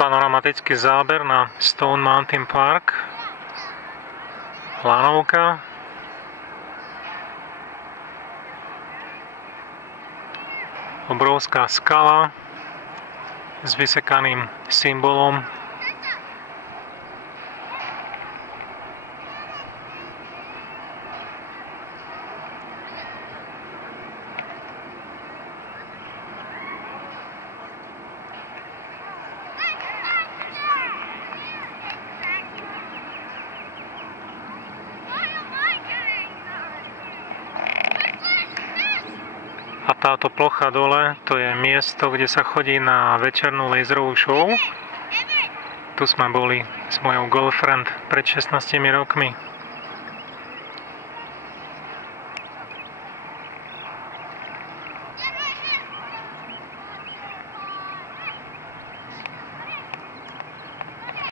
Panoramatický záber na Stone Mountain Park. Lanovka. Obrovská skala s vysekaným symbolom. A táto plocha dole, to je miesto, kde sa chodí na večernú laserovú show. Tu sme boli s mojou girlfriend pred 16 rokmi.